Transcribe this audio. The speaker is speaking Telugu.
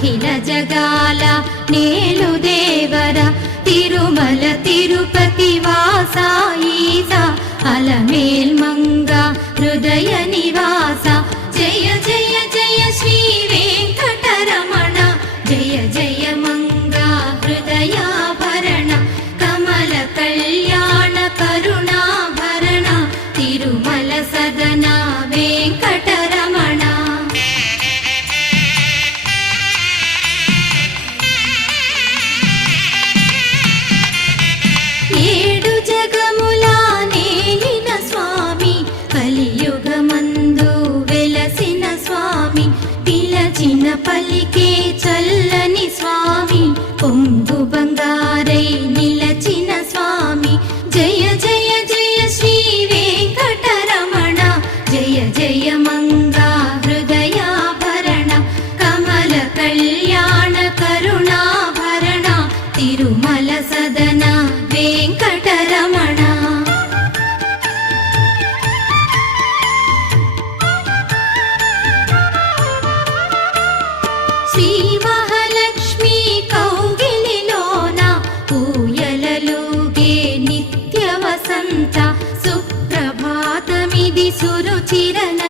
అఖిల జగాల నేలు దేవర తిరుమల తిరుపతి వాస ఈస అలమేల్ మంగ హృదయ నివాస జయ జయ జయ శ్రీ వెంకటరమణ జయ జయ మంగ హృదయాభరణ కమల కళ్యాణ కరుణాభరణ తిరుమల సదన వెంకటరమణ. ఏడు జగములా నేలిన స్వామి కలియుగమందు వెలసిన స్వామి పిలచిన పలికే చల్లని స్వామి పొంగు బంగారై నిలచిన స్వామి జయ జయ జయ శ్రీ వెంకటరమణ జయ జయ